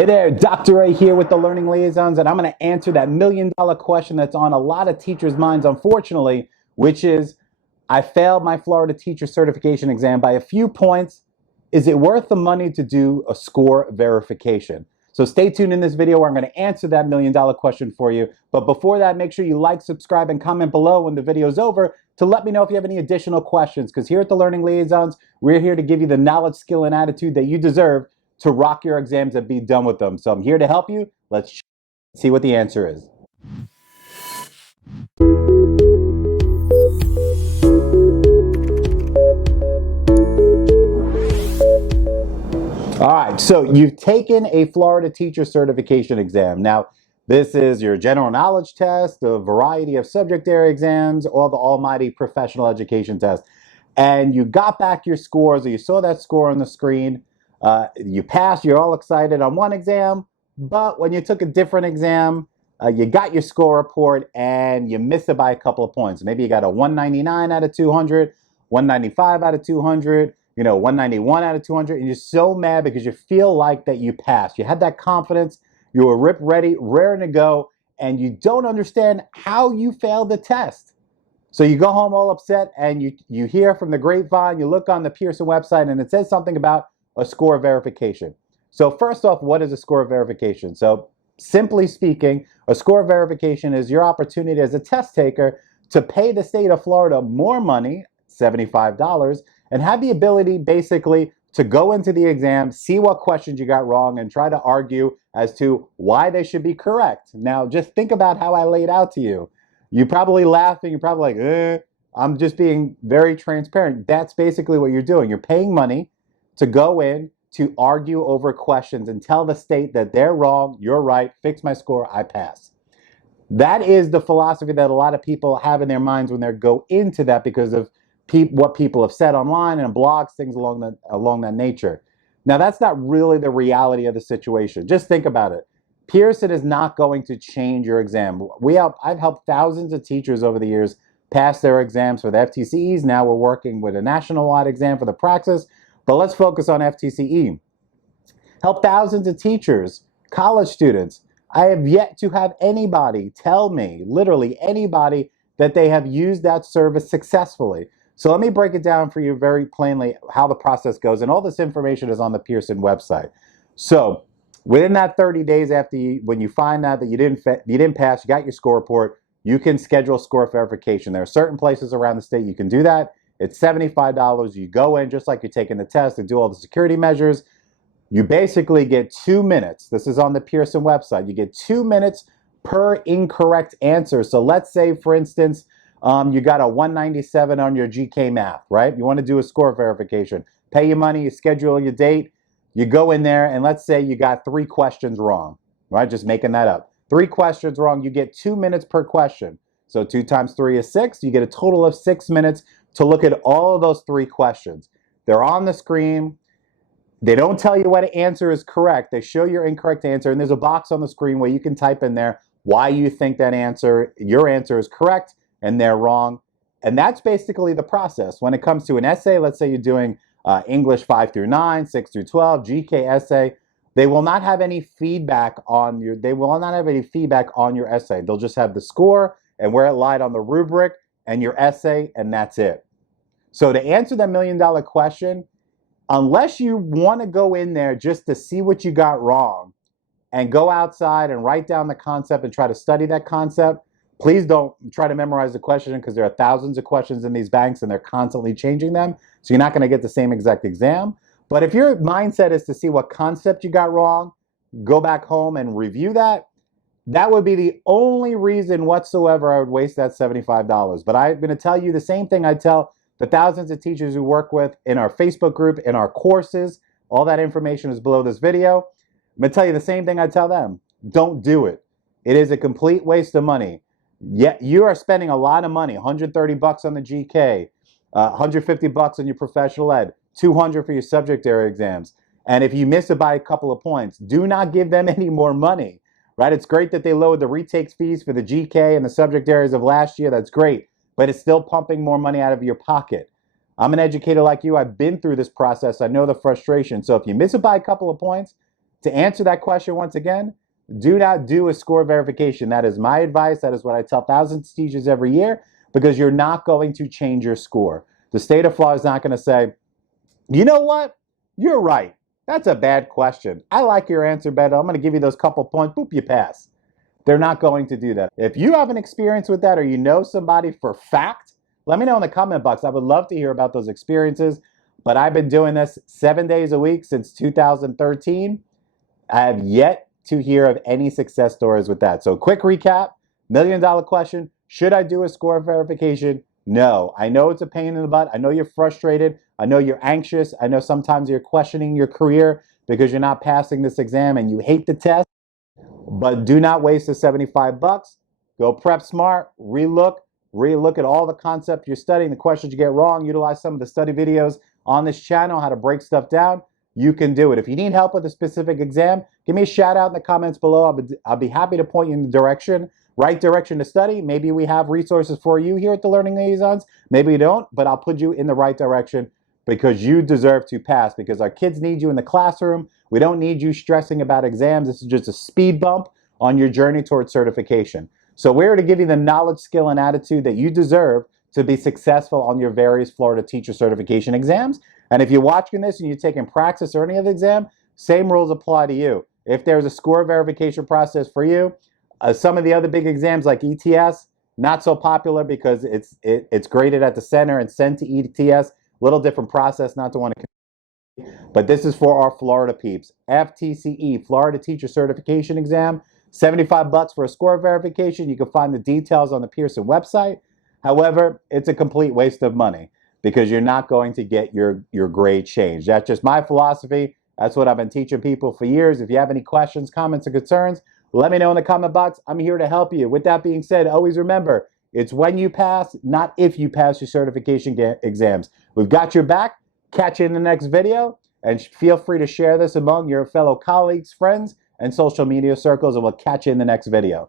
Hey there, Dr. Ray here with the Learning Liaisons, and I'm going to answer that million-dollar question that's on a lot of teachers' minds, unfortunately, which is, I failed my Florida teacher certification exam by a few points. Is it worth the money to do a score verification? So stay tuned in this video where I'm going to answer that million-dollar question for you. But before that, make sure you like, subscribe, and comment below when the video is over to let me know if you have any additional questions, because here at the Learning Liaisons, we're here to give you the knowledge, skill, and attitude that you deserve to rock your exams and be done with them. So I'm here to help you. Let's see what the answer is. All right, so you've taken a Florida teacher certification exam. Now, this is your general knowledge test, a variety of subject area exams, or the almighty professional education test. And you got back your scores, or you saw that score on the screen. You passed, you're all excited on one exam, but when you took a different exam, you got your score report and you missed it by a couple of points. Maybe you got a 199 out of 200, 195 out of 200, 191 out of 200, and you're so mad because you feel like that you passed. You had that confidence, you were ripped ready, raring to go, and you don't understand how you failed the test. So you go home all upset and you hear from the grapevine, you look on the Pearson website, and it says something about a score verification. So first off, what is a score verification? So simply speaking, a score verification is your opportunity as a test taker to pay the state of Florida more money, $75, and have the ability basically to go into the exam, see what questions you got wrong, and try to argue as to why they should be correct. Now, just think about how I laid out to you. You're probably laughing, you're probably like, I'm just being very transparent. That's basically what you're doing. You're paying money to go in to argue over questions and tell the state that they're wrong, you're right, fix my score, I pass. That is the philosophy that a lot of people have in their minds when they go into that because of what people have said online and blogs, things along that nature. Now, that's not really the reality of the situation. Just think about it. Pearson is not going to change your exam. I've helped thousands of teachers over the years pass their exams for the FTCEs. Now we're working with a national-wide exam for the praxis. But let's focus on FTCE. Help thousands of teachers, college students. I have yet to have anybody tell me, literally anybody, that they have used that service successfully. So let me break it down for you very plainly how the process goes. And all this information is on the Pearson website. So within that 30 days after when you find out that you didn't pass, you got your score report, you can schedule score verification. There are certain places around the state you can do that. It's $75. You go in just like you're taking the test and do all the security measures. You basically get 2 minutes. This is on the Pearson website. You get 2 minutes per incorrect answer. So let's say, for instance, you got a 197 on your GK math, right? You want to do a score verification. Pay your money, you schedule your date, you go in there, and let's say you got 3 questions wrong, right? Just making that up. 3 questions wrong, you get 2 minutes per question. So 2 times 3 is 6. You get a total of 6 minutes to look at all of those 3 questions. They're on the screen. They don't tell you what answer is correct. They show your incorrect answer, and there's a box on the screen where you can type in there why you think that your answer is correct and they're wrong. And that's basically the process. When it comes to an essay, let's say you're doing English 5 through 9, 6 through 12, GK essay, they will not have any feedback on your essay. They'll just have the score and where it lied on the rubric and your essay, and that's it. So to answer that million-dollar question, unless you want to go in there just to see what you got wrong and go outside and write down the concept and try to study that concept, please don't try to memorize the question because there are thousands of questions in these banks and they're constantly changing them. So you're not going to get the same exact exam. But if your mindset is to see what concept you got wrong, go back home and review that, that would be the only reason whatsoever I would waste that $75. But I'm going to tell you the same thing I tell the thousands of teachers we work with in our Facebook group, in our courses. All that information is below this video. I'm going to tell you the same thing I tell them. Don't do it. It is a complete waste of money. Yet you are spending a lot of money, $130 on the GK, $150 on your professional ed, $200 for your subject area exams. And if you miss it by a couple of points, do not give them any more money. Right? It's great that they lowered the retakes fees for the GK and the subject areas of last year. That's great. But it's still pumping more money out of your pocket. I'm an educator like you. I've been through this process. I know the frustration. So if you miss it by a couple of points, to answer that question once again, do not do a score verification. That is my advice. That is what I tell thousands of teachers every year, because you're not going to change your score. The state of Florida is not going to say, you know what? You're right. That's a bad question. I like your answer better. I'm going to give you those couple points. Boop, you pass. They're not going to do that. If you have an experience with that, or you know somebody for fact, let me know in the comment box. I would love to hear about those experiences. But I've been doing this 7 days a week since 2013. I have yet to hear of any success stories with that. So quick recap, $1 million question. Should I do a score verification? No. I know it's a pain in the butt. I know you're frustrated. I know you're anxious. I know sometimes you're questioning your career because you're not passing this exam and you hate the test. But do not waste the $75. Go prep smart, relook at all the concepts you're studying, the questions you get wrong, utilize some of the study videos on this channel, how to break stuff down. You can do it. If you need help with a specific exam, give me a shout out in the comments below. I'll be happy to point you in the right direction to study. Maybe we have resources for you here at the Learning Liaisons. Maybe we don't, but I'll put you in the right direction, because you deserve to pass, because our kids need you in the classroom. We don't need you stressing about exams. This is just a speed bump on your journey towards certification. So we're here to give you the knowledge, skill, and attitude that you deserve to be successful on your various Florida teacher certification exams. And if you're watching this and you're taking praxis or any other exam, same rules apply to you. If there's a score verification process for you, some of the other big exams like ETS, not so popular because it's graded at the center and sent to ETS. Little different process, not to want to, but this is for our Florida peeps. FTCE, Florida Teacher Certification Exam, $75 for a score verification. You can find the details on the Pearson website. However, it's a complete waste of money because you're not going to get your grade changed. That's just my philosophy. That's what I've been teaching people for years. If you have any questions, comments, or concerns, let me know in the comment box. I'm here to help you. With that being said, always remember, it's when you pass, not if you pass your certification exams. We've got your back. Catch you in the next video. And feel free to share this among your fellow colleagues, friends, and social media circles. And we'll catch you in the next video.